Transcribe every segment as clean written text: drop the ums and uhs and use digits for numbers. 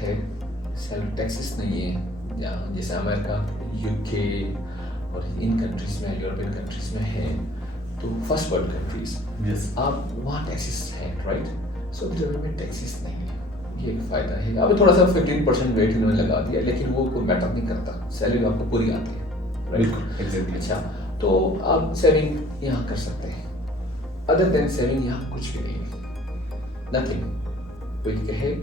ہے salary taxes نہیں ہے یہاں جیسے امریکہ UK اور ان کنٹریز میں یورپین کنٹریز میں ہے تو فرسٹ ورلڈ کنٹریز آپ وہاں ٹیکسز ہیں رائٹ. سعودی عرب میں ٹیکسز نہیں ہے, یہ ایک فائدہ ہے. اب تھوڑا سا 15% ویٹ انہوں نے لگا دیا لیکن وہ کوئی میٹر نہیں کرتا, سیلری آپ کو پوری آتی ہے رائٹ. اچھا تو آپ سیونگ یہاں کر سکتے ہیں. ادر دین سیونگ یہاں کچھ بھی نہیں ہے, نتھنگ. کوئی کہے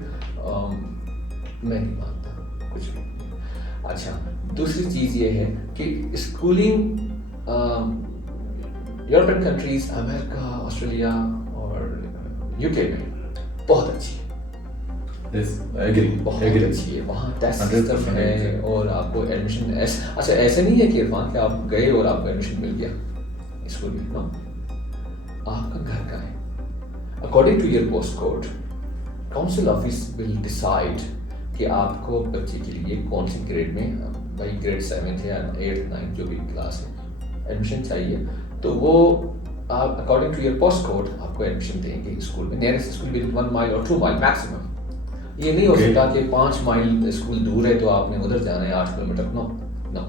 میں نہیں مانتا کچھ بھی. اچھا دوسری چیز یہ ہے کہ اسکولنگ یورپین کنٹریز امریکہ آسٹریلیا اور UK میں بہت اچھی ہے, بہت اچھی ہے. وہاں ٹیسٹ سسٹم ہے اور آپ کو ایڈمیشن اچھا ایسے نہیں ہے کہ عرفان کہ آپ گئے اور آپ کو ایڈمیشن مل گیا اسکول میں. نو, آپ کا گھر کا ہے. According to your post code council office will decide کہ آپ کو بچے کے لیے کون سی گریڈ میں, بھائی گریڈ 7 یا 8 9 جو بھی کلاس ہے ایڈمیشن چاہیے, تو وہ آپ according to your post code آپ کو ایڈمیشن دیں گے اسکول میں. نیئرسٹ اسکول ود 1 مائل اور 2 مائل میکسیمم. یہ نہیں ہو سکتا کہ 5 مائل اسکول دور ہے تو آپ نے ادھر جانا ہے 8 کلومیٹر. نو نو,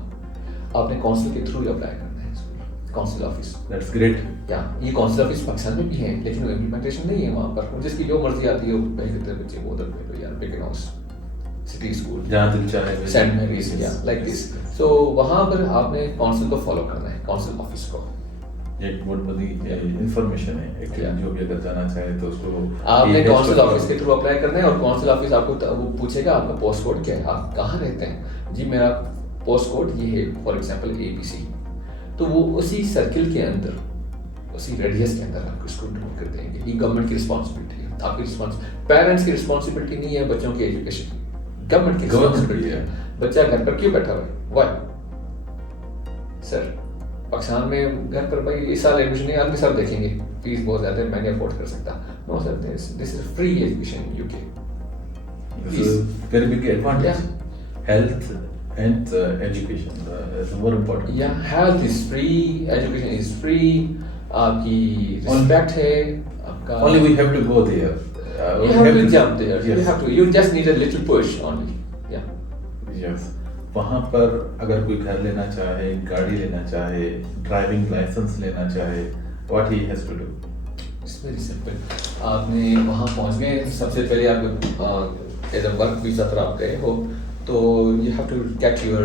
آپ نے کاؤنسل کے تھرو اپلائی کرنا ہے school, council office. That's great. یا یہ کاؤنسل آفس پاکستان میں بھی ہیں لیکن وہ امپلیمنٹیشن نہیں ہے وہاں پر. جس کی جو مرضی آتی ہے وہ بھیج دیتے ہیں بچے کو ادھر بھیجو یار بگ ہاؤس سٹی اسکول جہاں دل چاہے سینٹ میریز یا لائک دس. سو وہاں پر آپ نے کاؤنسل کو فالو کرنا ہے, کاؤنسل آفس کو. ایک بہت بڑی انفارمیشن ہے ایکچولی, جو بھی اگر جانا چاہے تو اس کو آپ نے کاؤنسل آفس کے تھرو اپلائی کرنا ہے. اور کاؤنسل آفس آپ کو وہ پوچھے گا آپ کا پوسٹ کوڈ کیا ہے, آپ کہاں رہتے ہیں. جی میرا پوسٹ کوڈ یہ ہے فار ایگزامپل ABC, تو وہ اسی سرکل کے اندر اسی ریڈیس کے اندر آپ کو اسکول ڈھونڈ کر دیں گے. یہ گورنمنٹ کی رسپانسبلٹی ہے, آپ کی پیرنٹس کی رسپانسبلٹی نہیں ہے بچوں کی ایجوکیشن, گورنمنٹ کی رسپانسبلٹی ہے. بچہ گھر پر کیوں بیٹھا ہوا ہے, وائی سر پاکستان میں گھر پر بھائی اس سال ایڈمیشن نہیں, اگلے سال دیکھیں گے, فیس بہت زیادہ ہے میں نہیں افورڈ کر سکتا. No sir, this is free education in UK. Very big advantage. Health and education is more important. Yeah, health is free, education is free. آپ کی respect ہے آپ کا. Only we have to go there. You have to jump there. You have to. You just need a little push only. Yeah. Yes. وہاں پر اگر کوئی گھر لینا چاہے, گاڑی لینا چاہے, ڈرائیونگ لائسنس لینا چاہے, what he has to do? It's very simple. آپ نے وہاں پہنچ گئے, سب سے پہلے آپ ایز اے ورک ویزا پر آپ گئے ہو تو you have to get your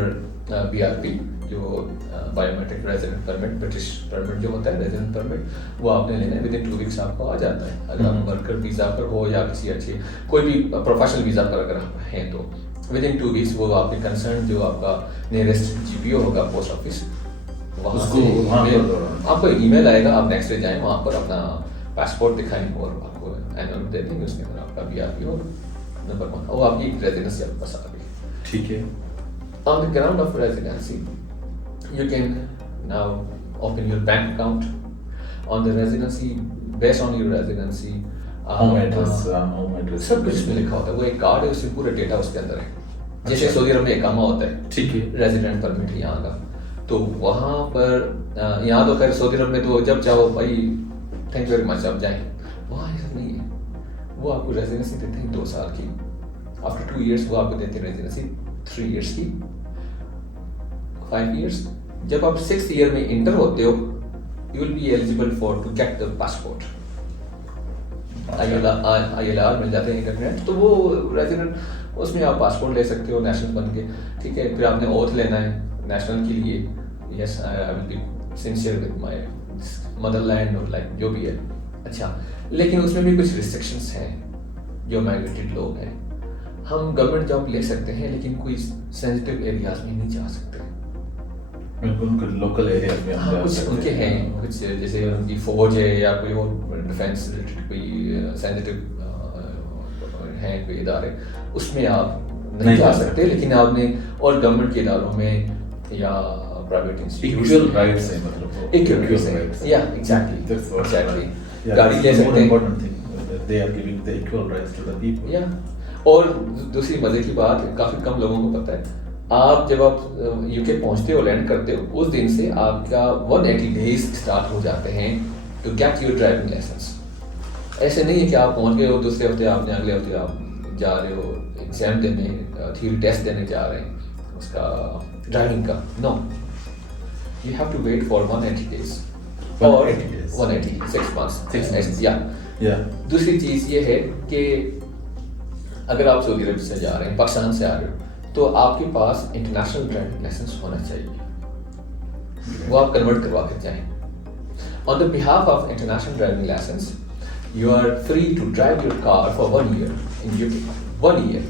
BRP جو biometric resident permit, British permit جو ہوتا ہے ریزیڈنٹ پرمٹ, وہ آپ نے لینا ہے. ود ان 2 ویکس آپ کو آ جاتا ہے. اگر آپ ورکر ویزا پر ہو یا کسی اچھی کوئی بھی پروفیشنل ویزا پر اگر آپ ہیں تو ود ان 2 ویکس وہ آپ کے کنسرن جو آپ کا نیئرسٹ GPO ہوگا پوسٹ آفس, وہاں سے آپ کو ای میل آئے گا. آپ نیکسٹ ڈے جائیں وہاں پر اپنا پاسپورٹ دکھائیں اور آپ کو اینول دے دیں گے. اس کے اندر آپ کا BRP ہوگا نمبر 1, وہ آپ کی ریزیڈنسی آپ کے پاس آ گئی. ٹھیک ہے. On the ground of residency, you can now open your bank account. On the residency, based on your residency, home address. سب کچھ میں لکھا ہوتا ہے. وہ ایک کارڈ ہے, اس میں پورے ڈیٹا اس کے اندر ہے. جیسے سعودی عرب میں اقامہ ہوتا ہے, ٹھیک ہے, ریزیڈنٹ پرمٹ یہاں کا, تو وہاں پر یہاں تو خیر سعودی عرب میں تو جب چاہو بھائی تھینک یو ویری مچ آپ جائیں. وہاں ایسا نہیں ہے. وہ آپ کو ریزیڈنسی دیتے ہیں 2 سال کی. آفٹر 2 ایئرس وہ آپ کو دیتے ہیں ریزیڈنسی 3 ایئرس کی, 5 ایئرس. جب آپ 6th ایئر میں انٹر ہوتے ہو you will be eligible for to get the passport. ILR مل جاتے ہیں انٹرنیٹ, تو وہ ریزیڈنٹ اس میں آپ پاسپورٹ لے سکتے ہو نیشنل بن کے. ٹھیک ہے, پھر آپ نے اوتھ لینا ہے نیشنل کے لیے, yes I will be sincere with my motherland اور لائک جو بھی ہے. اچھا لیکن اس میں بھی کچھ ریسٹرکشنس ہیں. جو مائگریٹڈ لوگ ہیں, ہم گورنمنٹ جاب لے سکتے ہیں لیکن کوئی سینسٹیو ایریاز میں نہیں جا سکتے. لوکل ایریا میں کچھ ان کے ہیں, کچھ جیسے ان کی فوج ہے یا کوئی اور ڈیفینس ریلیٹڈ کوئی سینسٹیو ہیں کوئی ادارے, اس میں آپ نہیں جا سکتے. لیکن آپ نے اور گورنمنٹ کے اداروں میں یا پرائیویٹ ایکول رائٹس ہیں, مطلب ایکول رائٹس, یا ایگزیکٹلی گاڑی لے سکتے ہیں. They are giving the equal rights to the people. Yeah. اور دوسری مزے کی بات کافی کم لوگوں کو پتہ ہے, آپ جب آپ UK پہنچتے ہو, لینڈ کرتے ہو, اس دن سے آپ کا 180 days اسٹارٹ ہو جاتے ہیں to get your driving licence. ایسے نہیں ہے کہ آپ پہنچ گئے ہو دوسرے ہفتے آپ نے اگلے ہفتے آپ جا رہے ہو ایگزام دینے, تھیوری ٹیسٹ دینے جا رہے ہیں اس کا ڈرائیونگ کا, no, you have to wait for 180 days اور 180 6 months. یا دوسری چیز یہ ہے کہ اگر آپ سعودی عرب سے جا رہے ہیں, پاکستان سے آ رہے ہو, تو آپ کے پاس انٹرنیشنل ڈرائیونگ لائسنس ہونا چاہیے, وہ آپ کنورٹ کروا کے جائیں. On the behalf of international driving licence you are free to drive your car for 1 year in U K. 1 year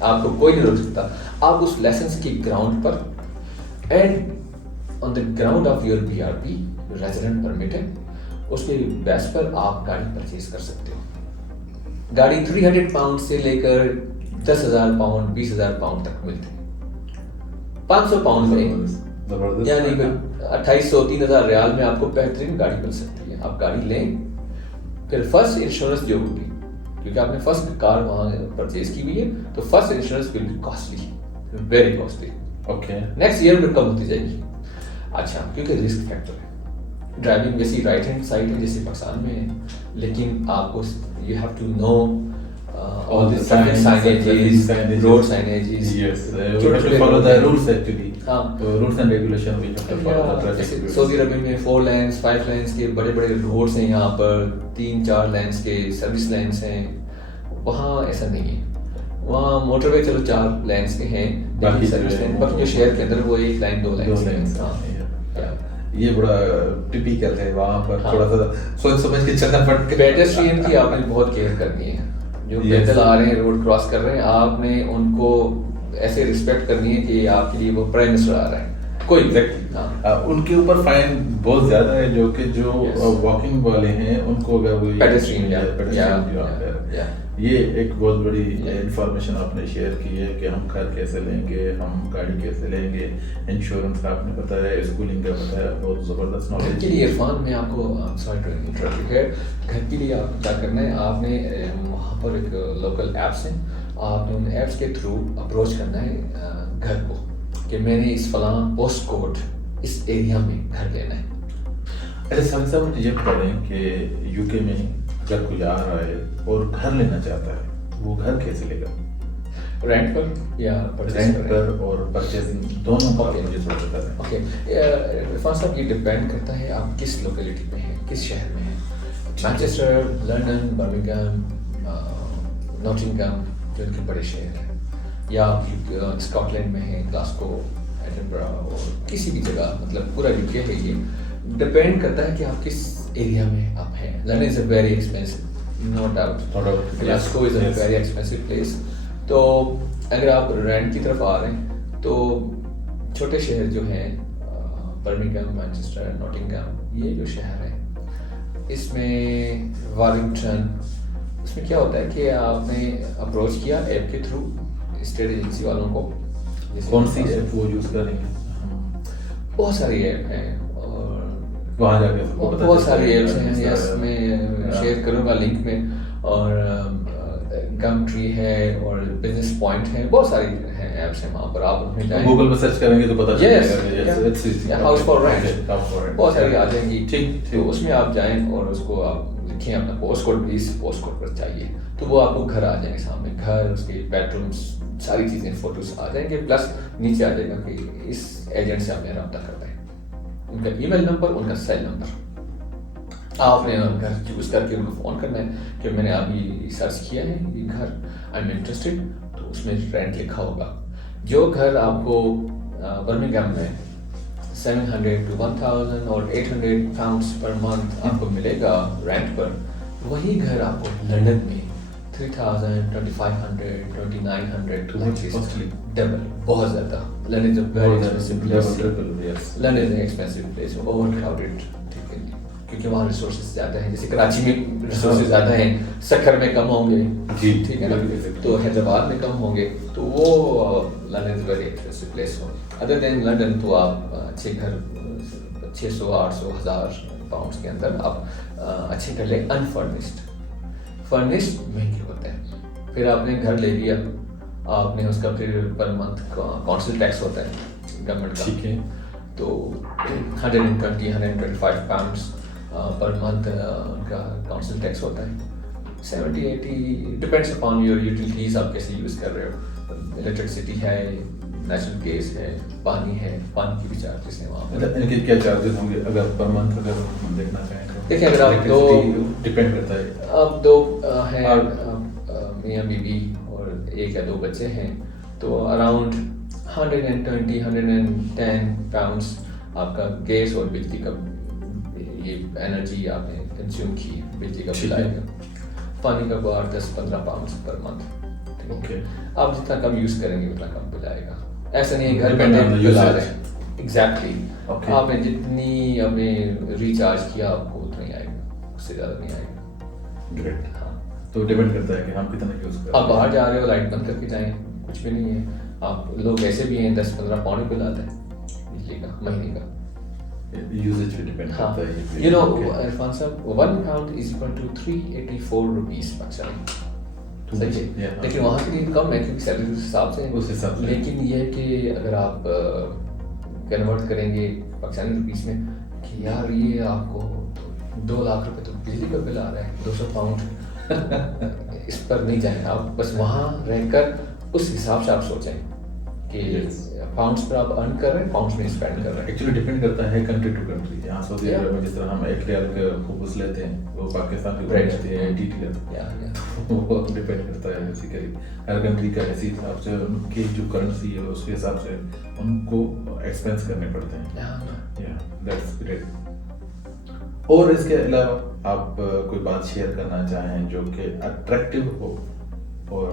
آپ کو کوئی نہیں روک سکتا. آپ اس لائسنس کی ground per and on the ground of your BRP resident permit ہے, اس کے بیس پر آپ گاڑی پرچیز کر سکتے ہو. گاڑی 300 pounds سے لے کر 10,000 pound 20,000 pound تک ملتی ہے. 500 pound میں یعنی 2,800 3,000 ریال میں آپ کو بہترین گاڑی مل سکتی ہے. آپ گاڑی لیں, پھر فرسٹ انشورنس جو ہوگی, کیونکہ آپ نے فرسٹ کار وہاں پرچیز کی ہوئی ہے, تو first insurance will be costly, very costly. Okay, next year میں کم ہوتی جائے گی. اچھا, کیونکہ رسک فیکٹر ہے. ڈرائیونگ ویسی رائٹ ہینڈ سائڈ ہے جیسے پاکستان میں ہے, لیکن آپ کو you have to know all the signages, road signages. Yes, we have to follow the rules actually. Rules and regulation we have to follow the traffic rules. سعودی عرب میں 4 lanes 5 lanes کے بڑے بڑے روڈس ہیں, یہاں پر 3-4 lanes کے service lens ہیں. وہاں ایسا نہیں ہے. وہاں موٹر وے چلو 4 lanes کے ہیں, باقی سروس لین, باقی جو شہر کے اندر وہ 1 لائن 2 lanes ہیں. یہ بڑا ٹپیکل ہے وہاں پر, تھوڑا سا سوچ سمجھ کے چلنا پڑتا ہے. پیڈسٹرین کی آپ نے بہت کیئر کرنی ہے. جو پیدل آ رہے ہیں, روڈ کراس کر رہے ہیں, آپ نے ان کو ایسے رسپیکٹ کرنی ہے کہ آپ کے لیے وہ پرائم منسٹر آ رہا ہے. کوئی ان کے اوپر فائن بہت زیادہ ہے, جو کہ جو واکنگ والے ہیں ان کو اگر پیڈسٹرین, یہ ایک بہت بڑی انفارمیشن آپ نے شیئر کی ہے کہ ہم گھر کیسے لیں گے, ہم گاڑی کیسے لیں گے, انشورنس کا آپ نے بتایا, اسکولنگ کا بتایا, بہت زبردست نالج. گھر کے لیے عرفان میں آپ کو گھر کے لیے آپ کیا کرنا ہے, آپ نے وہاں پر ایک لوکل ایپس ہیں, آپ نے ان ایپس کے تھرو اپروچ کرنا ہے گھر کو کہ میں نے اس فلاں پوسٹ کوڈ اس ایریا میں گھر لینا ہے. اچھا سر صاحب, مجھے یہ بتا دیں کہ UK میں اگر کوئی آ رہا ہے اور گھر لینا چاہتا ہے, وہ گھر کیسے لے گا؟ رینٹ پر یا رینٹ پر اور پرچیزنگ دونوں کا مجھے تھوڑا بتا دیں. اوکے عرفان صاحب, یہ ڈپینڈ کرتا ہے آپ کس لوکیلٹی میں ہیں, کس شہر میں ہیں. مانچسٹر, لنڈن, برمنگھم, نوٹنگہم جو ان کے بڑے شہر ہیں, یا آپ اسکاٹ لینڈ میں ہیں, گلاسکو, ایڈنبرا, اور کسی بھی جگہ, مطلب پورا UK ہے. یہ ڈپینڈ کرتا ہے کہ آپ کس ایریا میں آپ ہیں. London is a very expensive, no doubt. Glasgow is a very expensive place. تو اگر آپ رینٹ کی طرف آ رہے ہیں تو چھوٹے شہر جو ہیں, برمنگھم, مانچسٹر, نوٹنگہم, یہ جو شہر ہیں, اس میں وارنگٹن, اس میں کیا ہوتا ہے کہ آپ نے اپروچ کیا ایپ کے تھرو اسٹیٹ ایجنسی والوں کو. کون سی ایپ وہ یوز کریں گے؟ بہت ساری ایپ ہیں, اور وہاں جا کے بہت ساری ایپس ہیں. یس, میں شیئر کروں گا لنک میں. اور گم ٹری ہے, اور بزنس پوائنٹ ہے, بہت ساری ہیں ایپس ہیں وہاں پر. آپ ان میں جائیں, گوگل میں سرچ کریں گے تو پتہ چلے گا. ہاؤس فار رینٹ بہت ساری آ جائیں گی. ٹھیک, تو اس میں آپ جائیں اور اس کو آپ لکھیں اپنا پوسٹ کوڈ, 20 پوسٹ کوڈ پر چاہیے, تو وہ آپ کو گھر آ جائیں گے سامنے. گھر, اس کے بیڈ رومس, ساری چیزیں, فوٹوز آ جائیں گے. پلس نیچے آ جائے گا کہ اس ایجنٹ سے آپ نے رابطہ کرنا ہے, ان کا ای میل نمبر, ان کا سیل نمبر. آپ نے گھر چوز کر کے ان کو فون کرنا ہے کہ میں نے ابھی سرچ کیا ہے یہ گھر, آئی ایم انٹرسٹڈ. تو اس میں رینٹ لکھا ہوگا. جو گھر آپ کو برمنگھم میں 700 to 1,000 اور 800 pounds پر منتھ آپ کو ملے گا رینٹ پر, وہی گھر آپ کو لنڈن میں 3,000, 2,500, 2,900 ڈبل, بہت زیادہ. London is a very expensive place. London is a expensive place, over crowded, کیونکہ وہاں ریسورسز زیادہ ہیں. جیسے کراچی میں ریسورسز زیادہ ہیں, سکھر میں کم ہوں گے, ٹھیک ہے نا, تو حیدرآباد میں کم ہوں گے, تو وہ London is very expensive place. Other than London تو آپ اچھے گھر 600, 800, 1,000 پاؤنڈس کے اندر آپ اچھے گھر لیں. انفرنسڈ, فرنسڈ مہنگے ہوتے ہیں. پھر آپ نے گھر لے لیا, آپ نے اس کا پھر پر منتھ کونسل ٹیکس ہوتا ہے گورنمنٹ کا, ٹھیک ہے, تو 120, 125 pounds پر منتھ ان کا کاؤنسل ٹیکس ہوتا ہے. 70-80 ڈپینڈس اپان یور یوٹیلیٹیز آپ کیسے یوز کر رہے ہو. الیکٹرسٹی ہے, نیچرل گیس ہے, پانی ہے, پانی کی بھی چارجز ہیں وہاں پہ. ان کے کیا چارجز ہوں گے اگر پر منتھ اگر ہم دیکھنا چاہیں تو؟ دیکھیں اگر آپ دو ڈپینڈ کرتا ہے, آپ دو ہیں میاں بیوی اور ایک یا دو بچے ہیں تو اراؤنڈ 120-110 پاؤنڈس آپ کا گیس اور بجلی کا یہ انرجی آپ نے کنزیوم کی بجلی کا بل آئے گا. پانی کا بار 10-15 پاؤنڈس پر منتھ. اوکے, آپ جتنا کم یوز کریں گے اتنا کم بل آئے گا. ایسا نہیں ہے گھر بیٹھے بل آ رہے ہیں. ایگزیکٹلی, آپ نے جتنی آپ نے ریچارج کیا آپ کو اتنا ہی آئے گا, اس سے زیادہ نہیں آئے گا. ڈائریکٹ. ہاں, تو ڈیپینڈ کرتا ہے کہ ہم کتنا یوز کریں. آپ باہر جا رہے ہو لائٹ بند کر کے جائیں, کچھ بھی نہیں ہے. آپ لوگ ایسے بھی ہیں 10-15 پاؤنڈ بل آتا ہے بجلی کا مہینے کا. یوزیج پہ ڈیپینڈ کرتا ہے. یو نو عرفان صاحب 1 pound is equal to 384 rupees Pakistani. صحیح ہے, لیکن وہاں کے لیے کم ہے کیونکہ سیلری کے حساب سے. لیکن یہ ہے کہ اگر آپ کنورٹ کریں گے پاکستانی روپیز میں کہ یار یہ آپ کو 2 لاکھ روپے تو بجلی کا بل آ رہا ہے, 200 پاؤنڈ اس پر نہیں جائیں آپ. بس وہاں رہ کر اس حساب سے آپ سوچیں کہ پاؤنڈس پر آپ ارن کر رہے ہیں, پاؤنڈس میں اسپینڈ کر رہے ہیں. ایکچولی ڈیپینڈ کرتا ہے کنٹری ٹو کنٹری. یہاں سعودی عرب میں جس طرح ہم 1 ریال کا خوبص لیتے ہیں وہ پاکستان کی رہتے ہیں 80 ریال. وہ ڈیپینڈ کرتا ہے بیسیکلی ہر کنٹری کا اسی حساب سے ان کی جو کرنسی ہے اس کے حساب سے ان کو ایکسپینس کرنے پڑتے ہیں. That's great. اور اس کے علاوہ آپ کوئی بات شیئر کرنا چاہیں جو کہ اٹریکٹیو ہو اور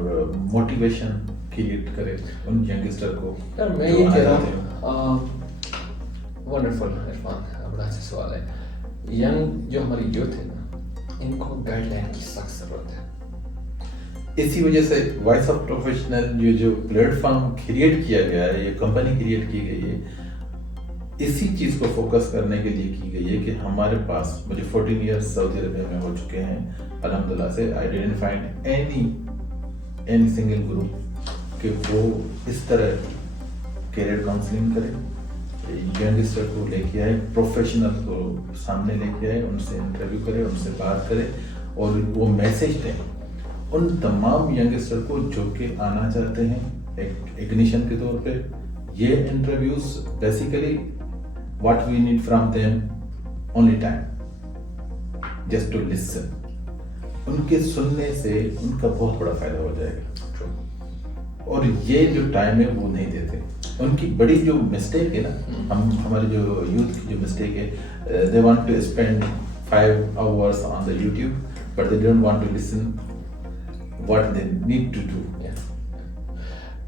موٹیویشن کریٹ کرے ان ینگسٹر کو؟ میں یہ کہہ رہا ہوں, ونڈرفل عرفان, بڑا اچھا سوال ہے. ینگ جو ہماری یوتھ ہے نا, ان کو گائیڈ لائن کی سخت ضرورت ہے. اسی وجہ سے وائس آف پروفیشنل جو پلیٹ فارم کریٹ کیا گیا ہے, یہ کمپنی کریٹ کی گئی ہے, اسی چیز کو فوکس کرنے کے لیے کی گئی ہے کہ ہمارے پاس, مجھے 14 ایئرس سعودی عربیہ میں ہو چکے ہیں الحمدللہ سے, I didn't find any single group کہ وہ اس طرح کیریئر کاؤنسلنگ کرے, ینگسٹر کو لے کے آئے, پروفیشنل کو سامنے لے کے آئے, ان سے انٹرویو کرے, ان سے بات کرے اور وہ میسیج دیں ان تمام ینگسٹر کو جو کہ آنا چاہتے ہیں ایک اگنیشن کے طور پہ. یہ interviews basically what we need from them only time just to listen. ان کے سننے سے ان کا بہت بڑا فائدہ ہو جائے گا. اور یہ جو ٹائم ہے وہ نہیں دیتے. ان کی بڑی جو مسٹیک ہے نا, ہمارے جو یوتھ کی جو مسٹیک ہے, they want to spend 5 hours on the YouTube but they don't want to listen what they need to do.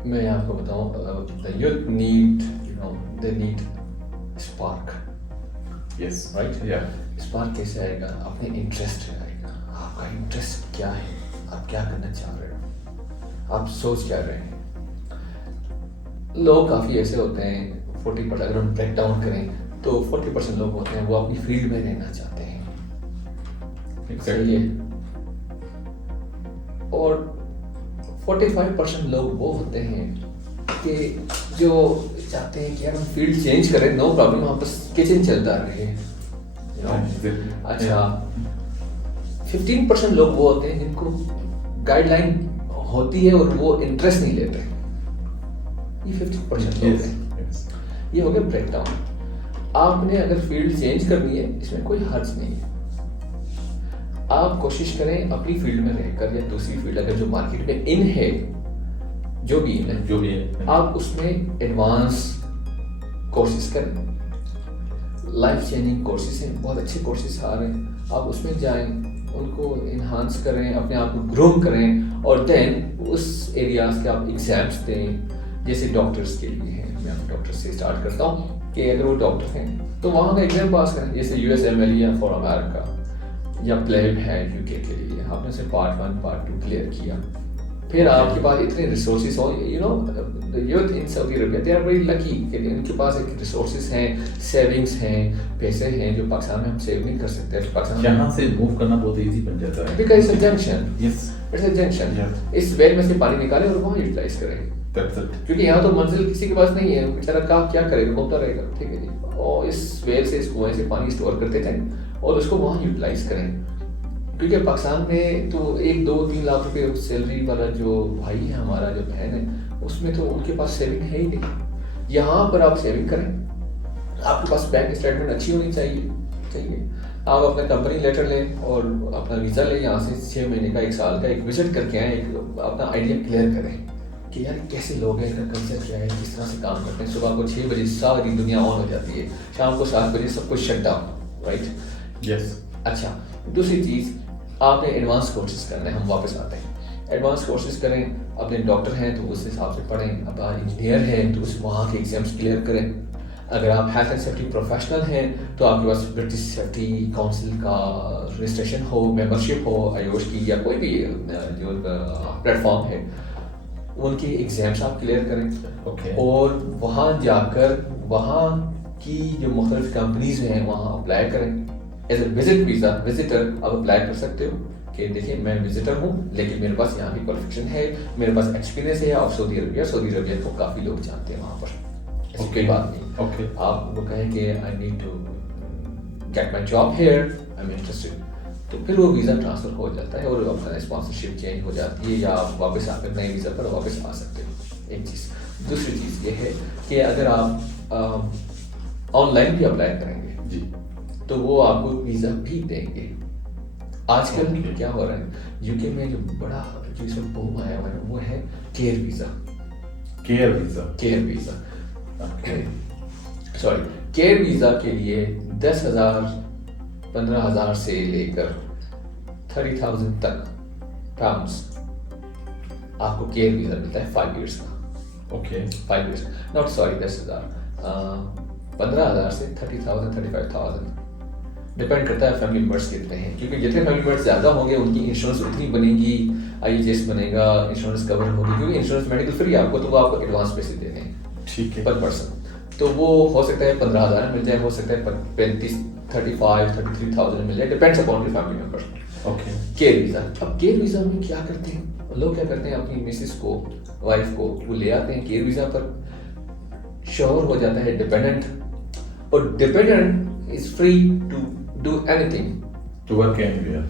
میں آپ کو بتاؤں, the youth need, they need spark. Yes, right? Yeah. Spark کیسے آئے گا؟ اپنے انٹرسٹ سے آئے گا. آپ کا انٹرسٹ کیا ہے, آپ کیا کرنا چاہ رہے ہو, آپ سوچ کیا رہے ہیں. لوگ کافی ایسے ہوتے ہیں 40%, اگر ہم بریک ڈاؤن کریں تو 40% لوگ ہوتے ہیں وہ اپنی فیلڈ میں رہنا چاہتے ہیں. صحیح ہے. اور 45% لوگ وہ ہوتے ہیں کہ جو چاہتے ہیں کہ یار ہم فیلڈ چینج کریں, نو پرابلم, وہاں بس کچن چلتا رہے. اچھا 15% لوگ وہ ہوتے ہیں جن کو گائیڈ لائن ہوتی ہے اور وہ انٹرسٹ نہیں لیتے. یہ 50% لوگ ہیں. یہ ہو گیا بریک ڈاؤن. آپ نے اگر فیلڈ چینج کرنی ہے اس میں کوئی حرج نہیں ہے. آپ کوشش کریں اپنی فیلڈ میں رہ کر یا دوسری فیلڈ اگر جو مارکیٹ میں ان ہے, جو بھی ہے آپ اس میں ایڈوانس کورسز کریں. لائف چینجنگ کورسز ہیں, بہت اچھے کورسز آ رہے ہیں, آپ اس میں جائیں, ان کو انہانس کریں, اپنے آپ کو گروم کریں, اور دین اس ایریاز کے آپ ایگزامس دیں. جیسے ڈاکٹرس کے لیے ہیں, میں ڈاکٹر سے اسٹارٹ کرتا ہوں کہ اگر وہ ڈاکٹر ہیں تو وہاں کا ایگزام پاس کریں, جیسے USMLE یا فار امیرکا یا پلیب ہے UK کے لیے. آپ نے اسے پارٹ 1 پارٹ 2 کلیئر کیا, پھر آپ کے پاس اتنے ریسورسز ہوں. Youth in Saudi Arabia they are very lucky کہ ان کے پاس ایک ریسورسز ہیں, سیونگس ہیں, پیسے ہیں جو پاکستان میں ہم سیو نہیں کر سکتے. پاکستان یہاں سے موو کرنا بہت ایزی بن جاتا ہے بیکاز اٹس اے جنکشن. اس ویل میں سے پانی نکالیں اور وہاں یوٹیلائز کریں, کیونکہ یہاں تو منزل کسی کے پاس نہیں ہے. بیچارہ کیا کرے گا, گھومتا رہے گا. ٹھیک ہے جی, اور اس ویل سے, اس کنویں سے پانی اسٹور کرتے جائیں اور اس کو وہاں یوٹیلائز کریں. کیونکہ پاکستان میں تو 1-2-3 لاکھ روپے سیلری والا جو بھائی ہے ہمارا، جو بہن ہے، اس میں تو ان کے پاس سیونگ ہے ہی نہیں. یہاں پر آپ سیونگ کریں، آپ کے پاس بینک اسٹیٹمنٹ اچھی ہونی چاہیے. آپ اپنا کمپنی لیٹر لیں اور اپنا ویزا لیں، یہاں سے 6 مہینے کا 1 سال کا ایک وزٹ کر کے آئیں، ایک اپنا آئیڈیا کلیئر کریں کہ یار کیسے لوگ ہیں، ان کا کلچر کیا ہے، کس طرح سے کام کرتے ہیں. صبح کو 6 بجے ساری دنیا آن ہو جاتی ہے، شام کو 7 بجے سب کچھ شٹ ڈاؤن، رائٹ؟ یس. اچھا، دوسری چیز آپ نے ایڈوانس کورسز کرنے ہیں. ہم واپس آتے ہیں، ایڈوانس کورسز کریں. اپنے ڈاکٹر ہیں تو اس حساب سے پڑھیں، اب انجینئر ہیں تو اس وہاں کے ایگزامس کلیئر کریں. اگر آپ ہیلتھ اینڈ سیفٹی پروفیشنل ہیں تو آپ کے پاس برٹش سیفٹی کاؤنسل کا رجسٹریشن ہو، ممبرشپ ہو، آیوش کی یا کوئی بھی جو پلیٹ فارم ہے، ان کی ایگزامس آپ کلیئر کریں. اور وہاں جا کر وہاں کی جو مختلف کمپنیز ہیں وہاں اپلائی کریں. As a visit visa visitor آپ اپلائی کر سکتے ہو کہ دیکھیں میں وزٹر ہوں لیکن میرے پاس یہاں کی کوالیفکیشن ہے، میرے پاس ایکسپیرینس ہے. آپ سعودی عربیہ کو کافی لوگ جانتے ہیں وہاں پر، ایسی کوئی بات نہیں. آپ وہ کہیں کہ I need to get my job here, I am interested, تو پھر وہ ویزا ٹرانسفر ہو جاتا ہے اور اپنا اسپانسرشپ چینج ہو جاتی ہے، یا آپ واپس آ کر نئے ویزا پر واپس آ سکتے ہو. ایک چیز. دوسری چیز یہ ہے کہ اگر آپ آن لائن بھی اپلائی کریں گے جی تو وہ آپ کو ویزا بھی دیں گے. آج کل کیا ہو رہا ہے یو کے میں جو بڑا جو اس وقت بوم آیا ہوا ہے وہ ہے care visa. Sorry, care visa کے لیے 10,000 15,000 سے لے کر 30,000 تک پاؤنڈس آپ کو کیئر ویزا ملتا ہے 5 ایئرس کا. 5 ایئرس ناٹ سوری 10,000 15,000 سے 30,000 35,000 ڈپینڈ کرتا ہے فیملی ممبرس کتنے ہیں، کیونکہ جتنے فیملی ممبرس زیادہ ہوں گے ان کی انشورنس اتنی بنے گی، IHS بنے گا، انشورنس کور ہوگی. کیونکہ انشورنس میڈیکل فری آپ کو، تو وہ آپ کو ایڈوانس پیسے دینے ہیں. ٹھیک ہے، پر پرسن. تو وہ ہو سکتا ہے 15,000 مل جائے، ہو سکتا ہے 35,000-33,000 مل جائے، depends upon the family member. Care visa. اب کیئر ویزا میں کیا کرتے ہیں لوگ، کیا کرتے ہیں اپنی مسز کو، وائف کو وہ لے آتے ہیں کیئر ویزا پر. شوہر ہو جاتا ہے ڈپینڈنٹ، اور dependent is free to do any thing, to work اینیویئر.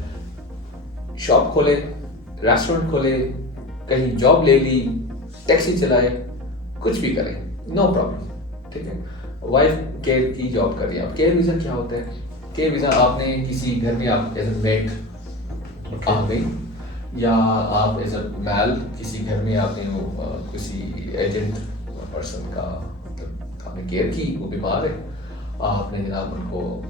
Shop کھولے، ریسٹورینٹ کھولے، کہیں جاب لے لی، ٹیکسی چلائے، کچھ بھی کریں، نو پرابلم. ٹھیک ہے. وائف کیئر کی جاب کر رہی ہے. اب کیئر ویزا کیا ہوتا ہے؟ کیئر ویزا آپ نے کسی گھر میں آپ ایز اے میڈ آ گئی، یا آپ ایز اے میل کسی گھر میں آپ نے کسی ایجنٹ پرسن کا مطلب آپ نے کیئر کی، وہ بیمار ہے، آپ نے جناب ان کو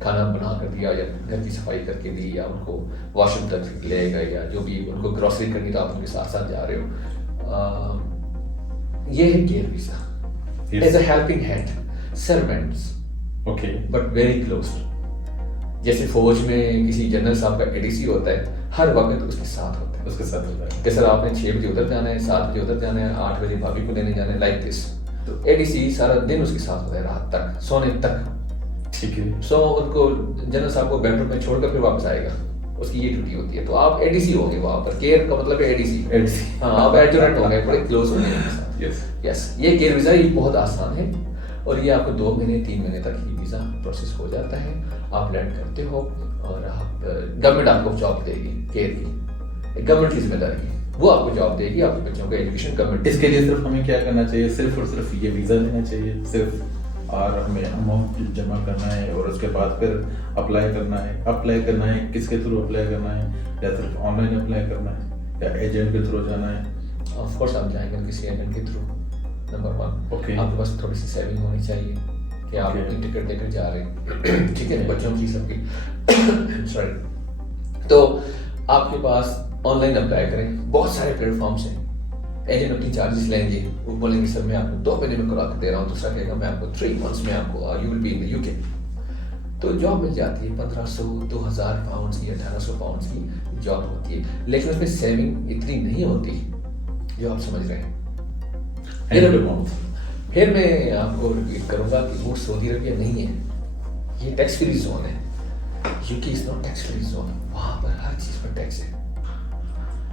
کھانا بنا کر دیا یا گھر کی صفائی کر کے دی، یا ان کو واش روم تک لے گئے، یا جو بھی ان کو گروسری کرنی تو آپ ان کے ساتھ ساتھ جا رہے ہو. یہ ہے care visa as a helping hand. Servants but very close. جیسے فوج میں کسی جنرل صاحب کا ADC ہوتا ہے، ہر وقت اس کے ساتھ ہوتا ہے. کہ سر آپ نے 6 بجے ادھر جانا ہے، 7 بجے ادھر جانا ہے، 8 بجے بھابھی کو لینے جانا ہے، لائک دس. تو ADC سارا دن اس کے ساتھ ہوتا ہے، رات تک، سونے تک. ٹھیک ہے. سو ان کو جنرل صاحب کو بیڈ روم میں چھوڑ کر پھر واپس آئے گا، اس کی یہ ڈیوٹی ہوتی ہے. تو آپ ADC ہو گئے وہاں پر. کیئر کا مطلب ہے ADC. ہاں، آپ ایڈجورنٹ ہو گئے، بڑے کلوز ہو گئے. یس، یہ کیئر ویزا یہ بہت آسان ہے، اور یہ آپ کو 2 مہینے 3 مہینے تک یہ ویزا پروسیس ہو جاتا ہے. آپ لینڈ کرتے ہو اور آپ گورنمنٹ آپ کو جاب دے گی. کیئر کی گورنمنٹ کی ذمہ داری ہے، وہ آپ کو جاب دے گی، آپ کے بچوں کو ایجوکیشن گورنمنٹ. اس کے لیے صرف ہمیں کیا کرنا چاہیے؟ صرف اور صرف یہ ویزا لینا چاہیے صرف، اور ہمیں اماؤنٹ جمع کرنا ہے، اور اس کے بعد پھر اپلائی کرنا ہے. کس کے تھرو اپلائی کرنا ہے؟ یا صرف آن لائن اپلائی کرنا ہے، یا ایجنٹ کے تھرو جانا ہے؟ آف کورس آپ جائیں گے کسی ایجنٹ کے تھرو. نمبر 1 آپ کے پاس تھوڑی سی سیونگ ہونی چاہیے کہ آپ اپنی ٹکٹ لے کر جا رہے ہیں. ٹھیک ہے، بچوں کی سب کی سوری. تو آپ کے پاس آن لائن اپلائی کریں. بہت سارے پلیٹ فارمس ہیں. ایجنٹ اپنی چارجز لیں گے، وہ بولیں گے سر میں آپ کو 2 مہینے میں کرا کے دے رہا ہوں. دوسرا کہے گا میں آپ کو 3 months میں آپ کو you will be in UK. تو جاب مل جاتی ہے 1,500 2,000 پاؤنڈس کی، 1,800 پاؤنڈس کی جاب ہوتی ہے. لیکن اس میں سیونگ اتنی نہیں ہوتی جو آپ سمجھ رہے ہیں. پھر میں آپ کو ریپیٹ کروں گا کہ وہ سعودی عربیہ نہیں ہے، یہ ٹیکس فری زون ہے. UK is not tax free zone. وہاں پر ہر چیز پر ٹیکس ہے.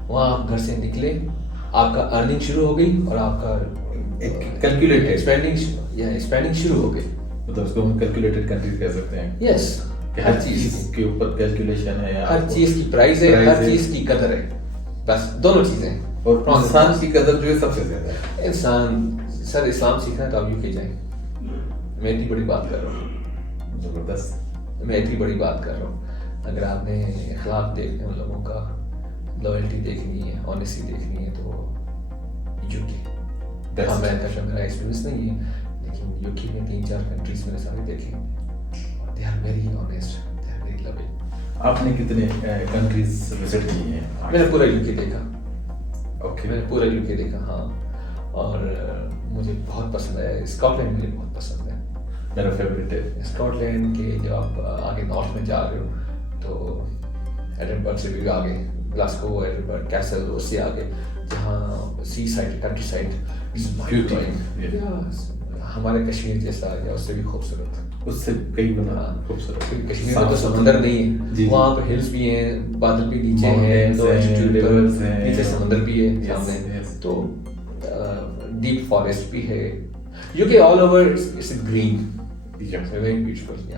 وہاں آپ گھر سے نکلے، آپ کا ارننگ شروع ہو گئی اور آپ کا کیلکولیٹڈ اسپینڈنگ شروع ہو گئی. مطلب اس کو ہم کیلکولیٹڈ کنٹری کہہ سکتے ہیں. یس، کہ ہر چیز کے اوپر کیلکولیشن ہے, ہر چیز کی پرائز ہے, ہر چیز کی قدر ہے, بس دونوں چیزیں. اور انسان کی قدر جو ہے سب سے زیادہ ہے. انسان سر اسلام سیکھنا ہے تو آپ یو کے جائیں. میں اتنی بڑی بات کر رہا ہوں, زبردست. میں اتنی بڑی بات کر رہا ہوں. اگر آپ نے اخلاق دیکھنے ان لوگوں کا, لوئلٹی دیکھنی ہے, آنیسٹی دیکھنی ہے تو یو کے. ہاں میں کہتا میرا ایکسپیرینس نہیں ہے, لیکن یو کے میں 3-4 کنٹریز میں نے سارے دیکھے, they are very honest, they are very loving. آپ نے کتنے کنٹریز وزٹ کی ہیں؟ میں نے پورا یو کے دیکھا. اوکے, میں نے پورا یو کے دیکھا, ہاں. اور مجھے بہت پسند ہے اسکاٹ لینڈ, مجھے بہت پسند ہے, میرا فیوریٹ ہے. اسکاٹ لینڈ کے جب آپ آگے نارتھ میں جا رہے ہو تو ایڈنبرگ سے بھی آگے, گلاسکو, ایڈنبرگ, کیسل, اس سے آگے جہاں سی سائڈ, کنٹری سائڈ, ہمارے کشمیر جیسا یا اس سے بھی خوبصورت, اس سے کئی گنا خوبصورت. کشمیر میں تو سمندر نہیں ہے, وہاں پہ ہلس بھی ہیں, بادل بھی نیچے ہیں, نیچے سمندر بھی ہے سامنے, تو ڈیپ فارسٹ بھی ہے. UK all over it's green, very beautiful.